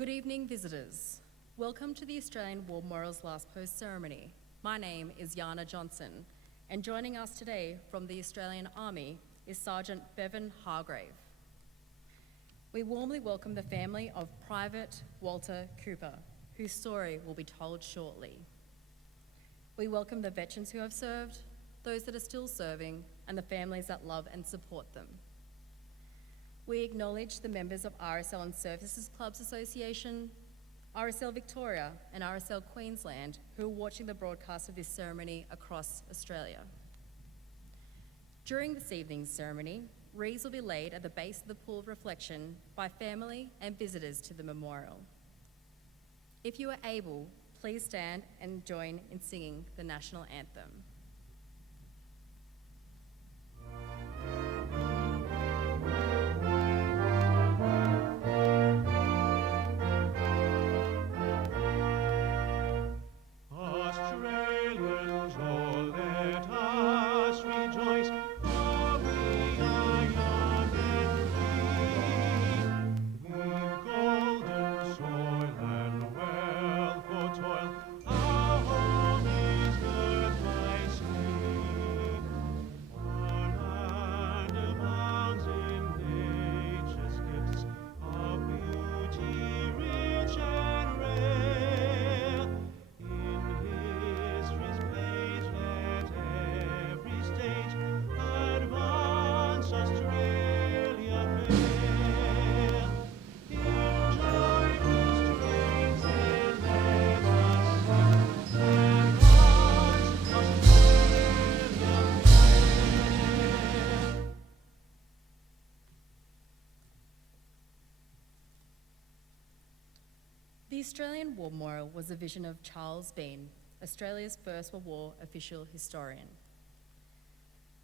Good evening, visitors. Welcome to the Australian War Memorial's Last Post ceremony. My name is Yana Johnson, and joining us today from the Australian Army is Sergeant Bevan Hargrave. We warmly welcome the family of Private Walter Cooper, whose story will be told shortly. We welcome the veterans who have served, those that are still serving, and the families that love and support them. We acknowledge the members of RSL Services Clubs Association, RSL Victoria, and RSL Queensland who are watching the broadcast of this ceremony across Australia. During this evening's ceremony, wreaths will be laid at the base of the pool of reflection by family and visitors to the memorial. If you are able, please stand and join in singing the national anthem. The Australian War Memorial was a vision of Charles Bean, Australia's First World War official historian.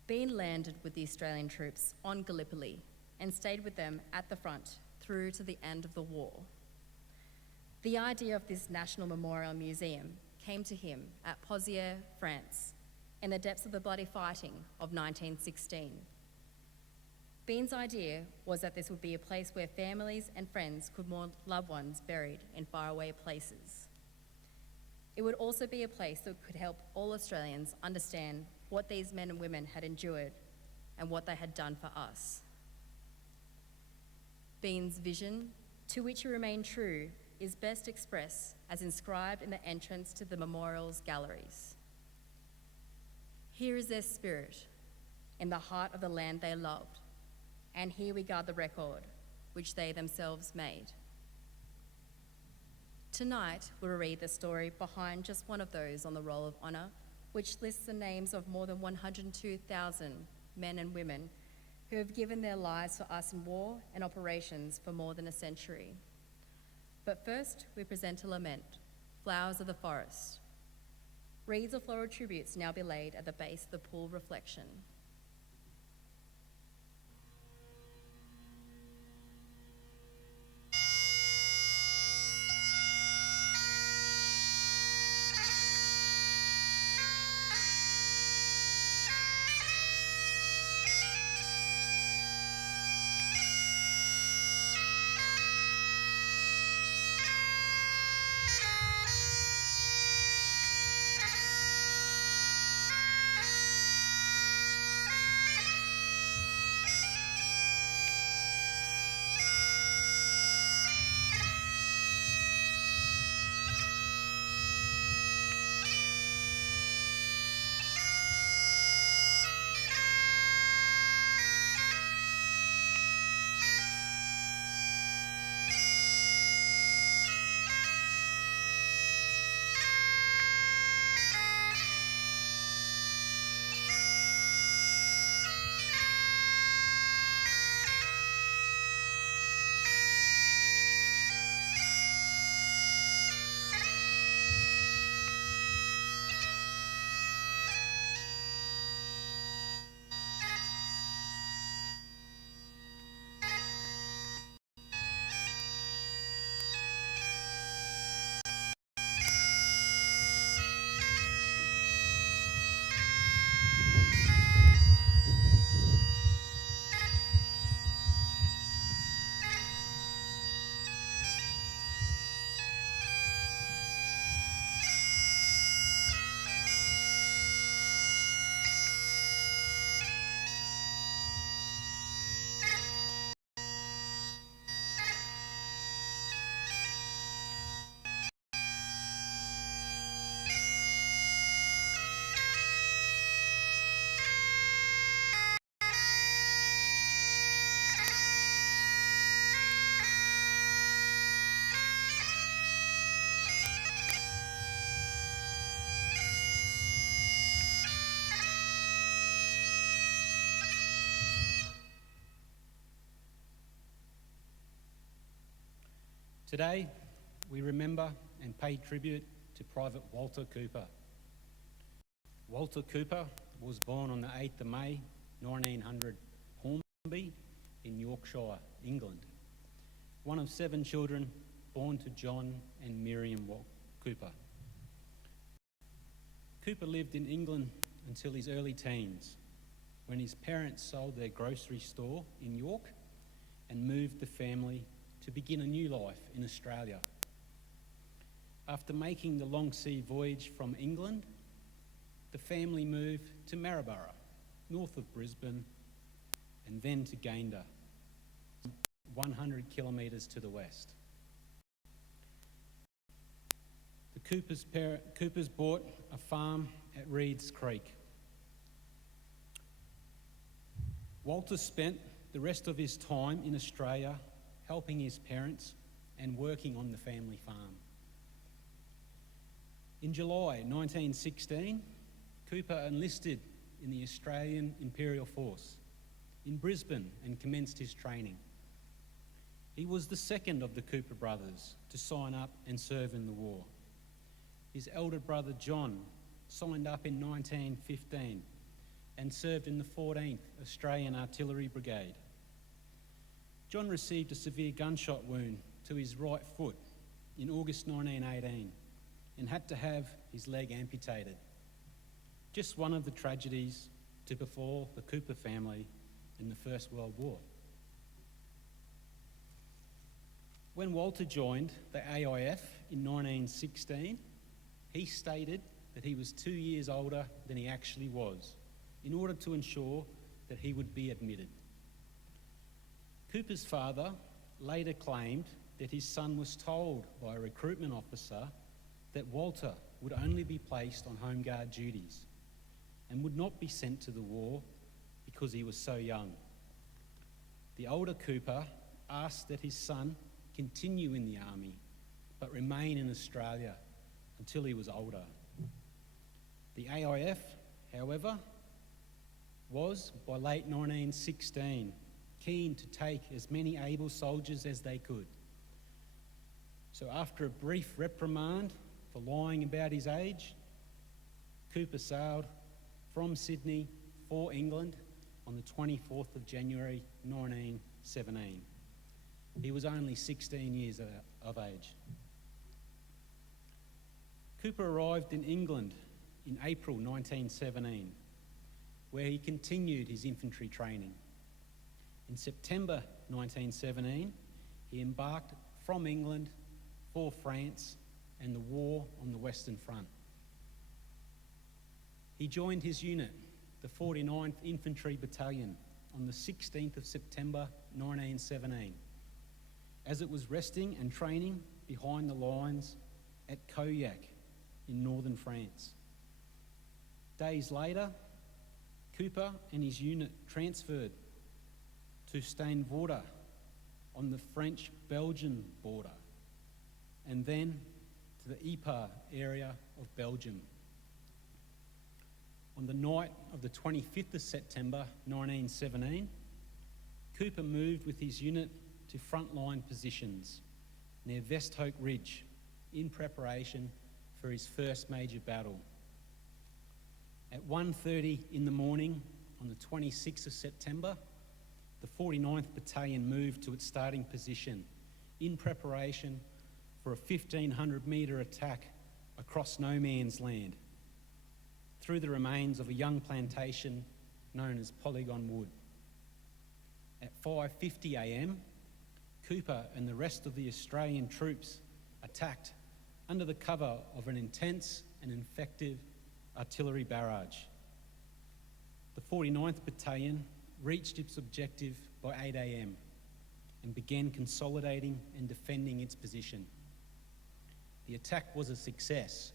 Bean landed with the Australian troops on Gallipoli and stayed with them at the front through to the end of the war. The idea of this National Memorial Museum came to him at Pozières, France, in the depths of the bloody fighting of 1916. Bean's idea was that this would be a place where families and friends could mourn loved ones buried in faraway places. It would also be a place that could help all Australians understand what these men and women had endured and what they had done for us. Bean's vision, to which he remained true, is best expressed as inscribed in the entrance to the memorial's galleries. Here is their spirit, in the heart of the land they loved, and here we guard the record, which they themselves made. Tonight, we'll read the story behind just one of those on the Roll of Honour, which lists the names of more than 102,000 men and women who have given their lives for us in war and operations for more than a century. But first, we present a lament, Flowers of the Forest. Wreaths of floral tributes now be laid at the base of the pool of reflection. Today, we remember and pay tribute to Private Walter Cooper. Walter Cooper was born on the 8th of May 1900, Hornby in Yorkshire, England. One of 7 children born to John and Miriam Cooper. Cooper lived in England until his early teens, when his parents sold their grocery store in York and moved the family to begin a new life in Australia. After making the long sea voyage from England, the family moved to Maryborough, north of Brisbane, and then to Gayndah, 100 kilometres to the west. The Coopers bought a farm at Reeds Creek. Walter spent the rest of his time in Australia helping his parents and working on the family farm. In July 1916, Cooper enlisted in the Australian Imperial Force in Brisbane and commenced his training. He was the second of the Cooper brothers to sign up and serve in the war. His elder brother John signed up in 1915 and served in the 14th Australian Artillery Brigade. John received a severe gunshot wound to his right foot in August 1918 and had to have his leg amputated. Just one of the tragedies to befall the Cooper family in the First World War. When Walter joined the AIF in 1916, he stated that he was 2 years older than he actually was, in order to ensure that he would be admitted. Cooper's father later claimed that his son was told by a recruitment officer that Walter would only be placed on home guard duties and would not be sent to the war because he was so young. The older Cooper asked that his son continue in the army but remain in Australia until he was older. The AIF, however, was, by late 1916, keen to take as many able soldiers as they could. So after a brief reprimand for lying about his age, Cooper sailed from Sydney for England on the 24th of January 1917. He was only 16 years of age. Cooper arrived in England in April 1917, where he continued his infantry training. In September 1917, he embarked from England for France and the war on the Western Front. He joined his unit, the 49th Infantry Battalion, on the 16th of September 1917, as it was resting and training behind the lines at Cauillac in northern France. Days later, Cooper and his unit transferred to Steenvoorde on the French-Belgian border, and then to the Ypres area of Belgium. On the night of the 25th of September 1917, Cooper moved with his unit to frontline positions near Westhoek Ridge in preparation for his first major battle. At 1:30 in the morning on the 26th of September, the 49th Battalion moved to its starting position in preparation for a 1,500 metre attack across no man's land through the remains of a young plantation known as Polygon Wood. At 5:50 a.m, Cooper and the rest of the Australian troops attacked under the cover of an intense and effective artillery barrage. The 49th Battalion reached its objective by 8 a.m. and began consolidating and defending its position. The attack was a success,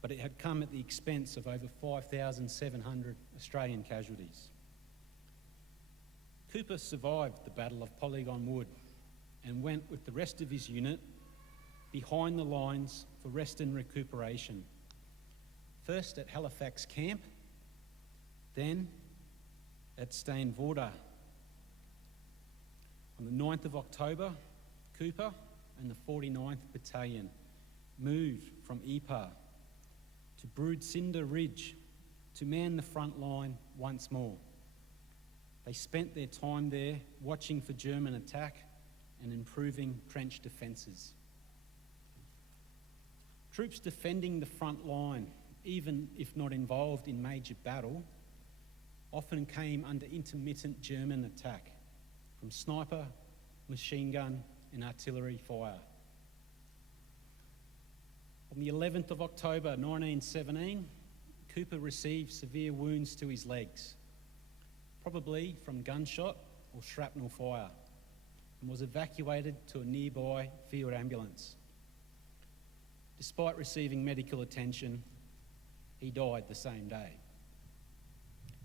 but it had come at the expense of over 5,700 Australian casualties. Cooper survived the Battle of Polygon Wood and went with the rest of his unit behind the lines for rest and recuperation. First at Halifax Camp, then at Steenvoorde. On the 9th of October, Cooper, and the 49th Battalion moved from Ypres to Broodcinder Ridge to man the front line once more. They spent their time there watching for German attack and improving trench defences. Troops defending the front line, even if not involved in major battle, often came under intermittent German attack from sniper, machine gun and artillery fire. On the 11th of October 1917, Cooper received severe wounds to his legs, probably from gunshot or shrapnel fire, and was evacuated to a nearby field ambulance. Despite receiving medical attention, he died the same day.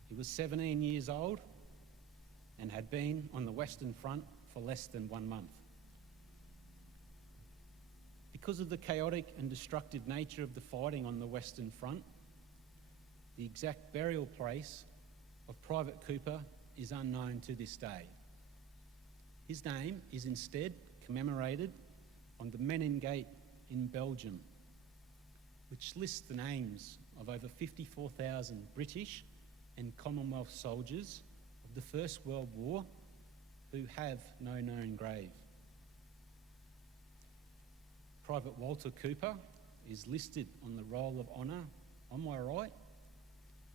He was 17 years old and had been on the Western Front for less than 1 month. Because of the chaotic and destructive nature of the fighting on the Western Front, the exact burial place of Private Cooper is unknown to this day. His name is instead commemorated on the Menin Gate in Belgium, which lists the names of over 54,000 British and Commonwealth soldiers of the First World War who have no known grave. Private Walter Cooper is listed on the Roll of Honour on my right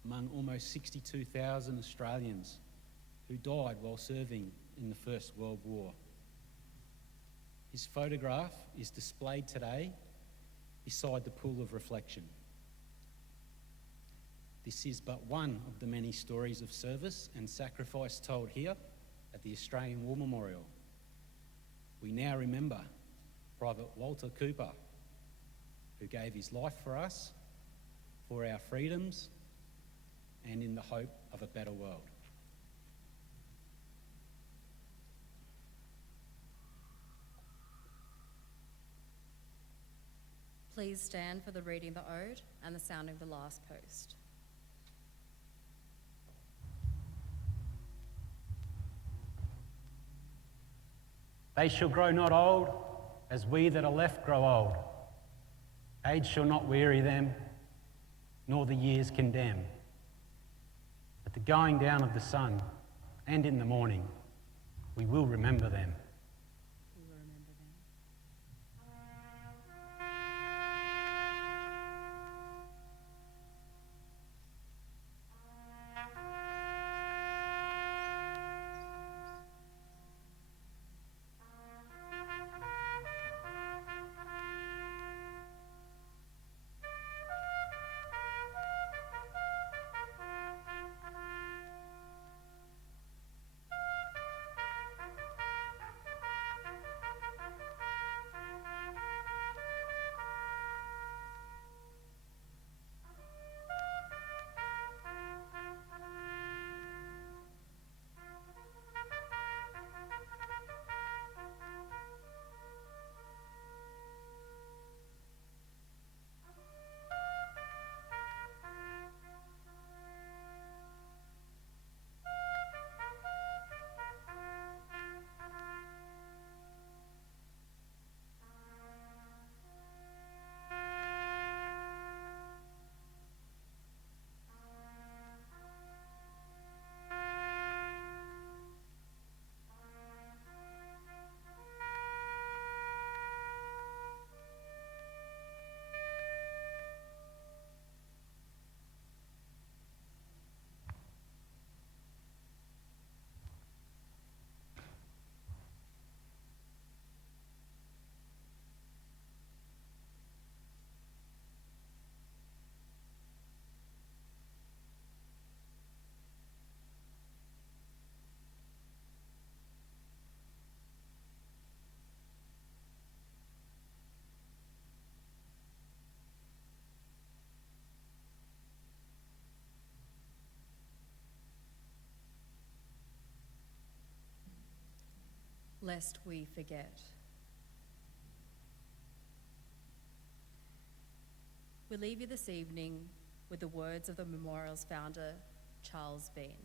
among almost 62,000 Australians who died while serving in the First World War. His photograph is displayed today beside the pool of reflection. This is but one of the many stories of service and sacrifice told here at the Australian War Memorial. We now remember Private Walter Cooper, who gave his life for us, for our freedoms, and in the hope of a better world. Please stand for the reading of the ode and the sounding of the last post. They shall grow not old, as we that are left grow old. Age shall not weary them, nor the years condemn. At the going down of the sun, and in the morning, we will remember them. We will remember them. Lest we forget. We leave you this evening with the words of the memorial's founder, Charles Bean.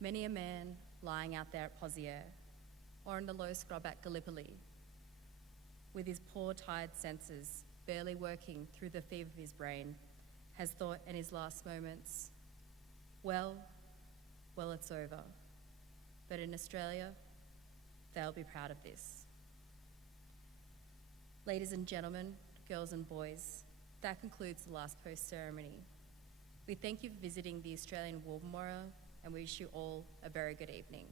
Many a man lying out there at Pozières or on the low scrub at Gallipoli, with his poor, tired senses barely working through the fever of his brain, has thought in his last moments, well, it's over. But in Australia, they'll be proud of this. Ladies and gentlemen, girls and boys, that concludes the last post ceremony. We thank you for visiting the Australian War Memorial and wish you all a very good evening.